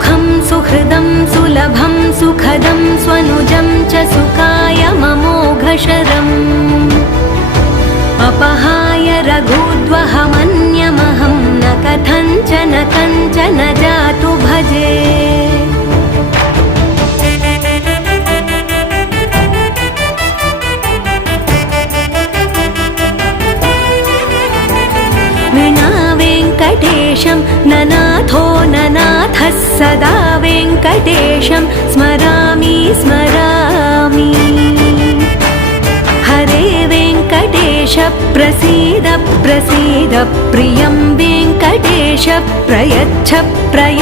सुखं सुहृदं सुलभं सुखदं स्वनुजं च सुखाय ममोघशरम् अपहाय रघुद्वहमन्यमहं न कथञ्चन कञ्चन जातु भजे। विना वेङ्कटेशं ननाथो ननाथः सदा वेङ्कटेशं स्मरामि स्मरामि। हरे वेङ्कटेश प्रसीद प्रसीद प्रियं वेङ्कटेश प्रयच्छ प्रयच्छ।